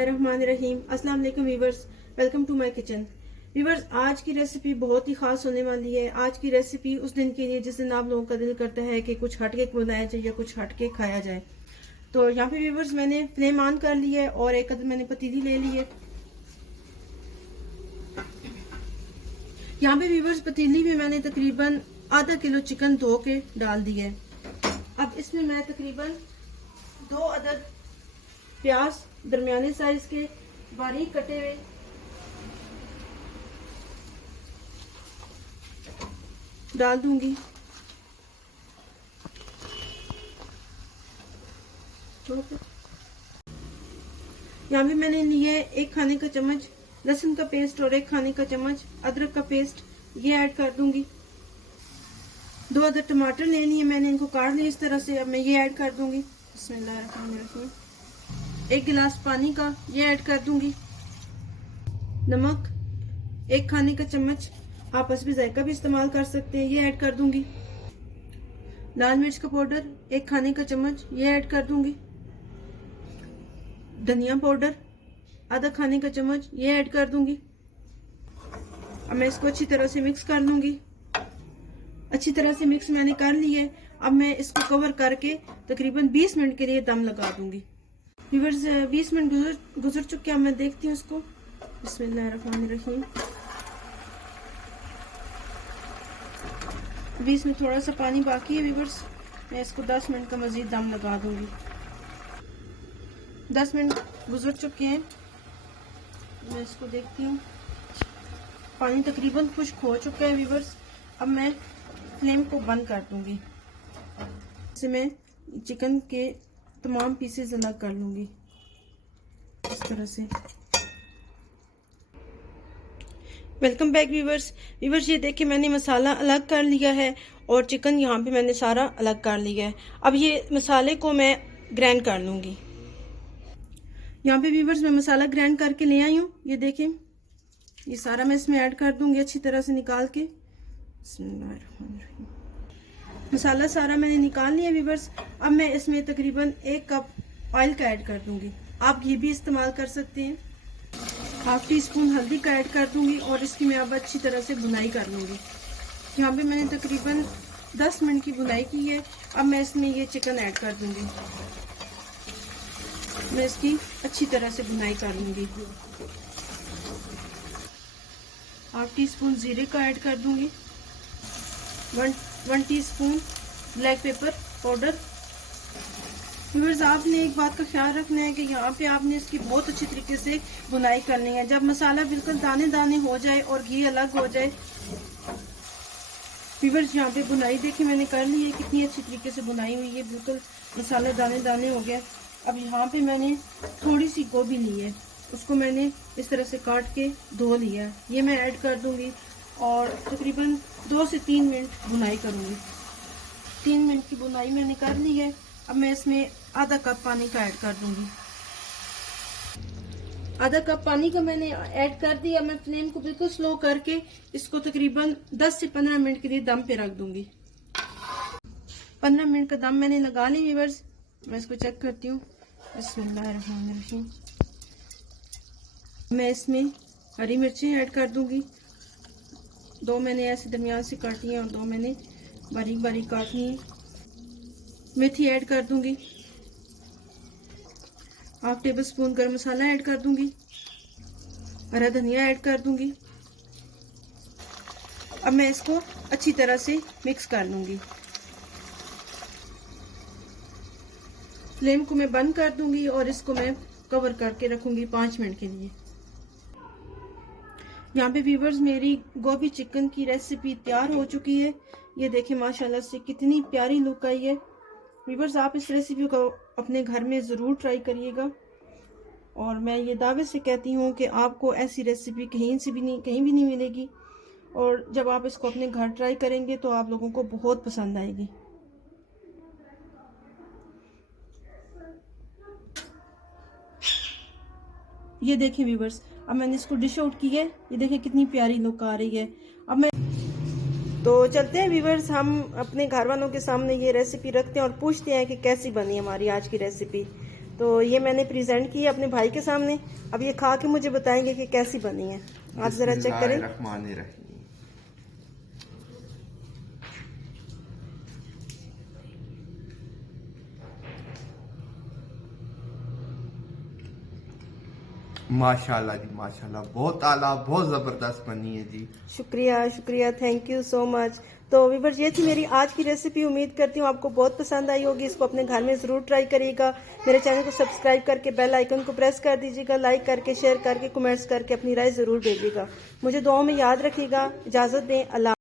बिस्मिल्लाहिर्रहमानिर्रहीम। अस्सलाम वालेकुम viewers, welcome to my kitchen. Viewers, आज की रेसिपी बहुत ही खास होने वाली है। आज की रेसिपी उस दिन के लिए जिस दिन आप लोगों का दिल करता है कि कुछ हटके बनाया जाए या कुछ हटके खाया जाए। तो यहाँ पे व्यूअर्स मैंने फ्लेम ऑन कर ली है और एक मैंने पतीली ले ली है। यहाँ पे व्यूअर्स पतीली में मैंने तकरीबन आधा किलो चिकन धो के डाल दिया है। अब इसमें मैं तकरीबन 2 अदद प्याज दरमियाने साइज के बारीक कटे हुए डाल दूंगी। यहाँ भी मैंने लिए 1 खाने का चम्मच लहसुन का पेस्ट और 1 खाने का चम्मच अदरक का पेस्ट, ये ऐड कर दूंगी। 2 अदद टमाटर लेनी है, मैंने इनको काट लिया इस तरह से। अब मैं ये ऐड कर दूंगी। बिस्मिल्लाहिर्रहमानिर्रहीम। 1 गिलास पानी का ये ऐड कर दूंगी। नमक 1 खाने का चम्मच, आप हस्बे जायका भी इस्तेमाल कर सकते हैं, ये ऐड कर दूंगी। लाल मिर्च का पाउडर 1 खाने का चम्मच, ये ऐड कर दूंगी। धनिया पाउडर आधा खाने का चम्मच, ये ऐड कर दूंगी। अब मैं इसको अच्छी तरह से मिक्स कर लूंगी। अच्छी तरह से मिक्स मैंने कर ली है। अब मैं इसको कवर करके तकरीबन 20 मिनट के लिए दम लगा दूंगी। व्यूअर्स, 20 मिनट गुजर चुके हैं। मैं देखती हूँ इसको। बिस्मिल्लाहिर्रहमानिर्रहीम। 20 में थोड़ा सा पानी बाकी है व्यूअर्स, मैं इसको 10 मिनट का मजीद दम लगा दूंगी। 10 मिनट गुजर चुके हैं। मैं इसको देखती हूँ, पानी तकरीबन खुश्क हो चुका है व्यूअर्स। अब मैं फ्लेम को बंद कर दूंगी। इसे मैं चिकन के तमाम पीसेस अलग कर लूंगी इस तरह से। Welcome back viewers. ये देखिए मैंने मसाला अलग कर लिया है और चिकन यहाँ पे मैंने सारा अलग कर लिया है। अब ये मसाले को मैं ग्राइंड कर लूंगी। यहाँ पे व्यूअर्स मैं मसाला ग्राइंड करके ले आई हूँ। ये देखें, ये सारा मैं इसमें ऐड कर दूंगी अच्छी तरह से निकाल के। मसाला सारा मैंने निकाल लिया व्यूअर्स। अब मैं इसमें तकरीबन 1 कप ऑयल का ऐड कर दूंगी। आप घी भी इस्तेमाल कर सकते हैं। 1/2 टीस्पून हल्दी का ऐड कर दूंगी और इसकी मैं अब अच्छी तरह से भुनाई कर लूंगी। यहाँ पे मैंने तकरीबन 10 मिनट की भुनाई की है। अब मैं इसमें ये चिकन ऐड कर दूंगी। मैं इसकी अच्छी तरह से भुनाई कर लूंगी। 1/2 टीस्पून जीरे का ऐड कर दूंगी। 1 teaspoon black pepper powder. Viewers, आपने एक बात का ख्याल रखना है कि यहाँ पे आपने इसकी बहुत अच्छी तरीके से भुनाई करनी है। जब मसाला बिल्कुल दाने दाने हो जाए और घी अलग हो जाए। व्यूअर्स, यहाँ पे भुनाई देखिए मैंने कर ली है, कितनी अच्छी तरीके से भुनाई हुई है। बिल्कुल मसाला दाने दाने हो गया। अब यहाँ पे मैंने थोड़ी सी गोभी ली है, उसको मैंने इस तरह से काट के धो लिया है, ये मैं ऐड कर दूंगी और तकरीबन 2 से 3 मिनट भुनाई करूंगी। 3 मिनट की भुनाई मैंने कर ली है। अब मैं इसमें आधा कप पानी का ऐड कर दूंगी। आधा कप पानी का मैंने ऐड कर दिया। मैं फ्लेम को बिल्कुल स्लो करके इसको तकरीबन 10 से 15 मिनट के लिए दम पे रख दूंगी। 15 मिनट का दम मैंने लगा ली व्यूअर्स। मैं इसको चेक करती हूँ। बिस्मिल्लाहिर्रहमानिर्रहीम। मैं इसमें हरी मिर्चें ऐड कर दूंगी। 2 मैंने ऐसे दरमियान से काटी हैं और 2 मैंने बारीक बारीक काटनी है। मेथी ऐड कर दूंगी। 1/2 टेबल स्पून गरम मसाला ऐड कर दूंगी। हरा धनिया ऐड कर दूंगी। अब मैं इसको अच्छी तरह से मिक्स कर लूंगी। फ्लेम को मैं बंद कर दूंगी और इसको मैं कवर करके रखूंगी 5 मिनट के लिए। यहाँ पे व्यूअर्स मेरी गोभी चिकन की रेसिपी तैयार हो चुकी है। ये देखें माशाल्लाह से कितनी प्यारी लुक आई है। व्यूअर्स, आप इस रेसिपी को अपने घर में ज़रूर ट्राई करिएगा और मैं ये दावे से कहती हूँ कि आपको ऐसी रेसिपी कहीं भी नहीं मिलेगी। और जब आप इसको अपने घर ट्राई करेंगे तो आप लोगों को बहुत पसंद आएगी। ये देखें व्यूअर्स, अब मैंने इसको डिश आउट की है। ये देखें कितनी प्यारी लुक आ रही है। अब मैं तो चलते हैं व्यूअर्स, हम अपने घर वालों के सामने ये रेसिपी रखते हैं और पूछते हैं कि कैसी बनी हमारी आज की रेसिपी। तो ये मैंने प्रेजेंट की अपने भाई के सामने। अब ये खा के मुझे बताएंगे कि कैसी बनी है। आप जरा चेक करें। बिस्मिल्लाहिर्रहमानिर्रहीम। माशाल्लाह जी माशाल्लाह, बहुत आला, बहुत जबरदस्त बनी है जी। शुक्रिया शुक्रिया, थैंक यू सो मच। तो व्यूअर्स, ये थी मेरी आज की रेसिपी। उम्मीद करती हूँ आपको बहुत पसंद आई होगी। इसको अपने घर में ज़रूर ट्राई करिएगा। मेरे चैनल को सब्सक्राइब करके बेल आइकन को प्रेस कर दीजिएगा। लाइक करके, शेयर करके, कमेंट्स करके अपनी राय ज़रूर भेजिएगा। मुझे दुआओं में याद रखिएगा। इजाज़त दें। अल्लाह।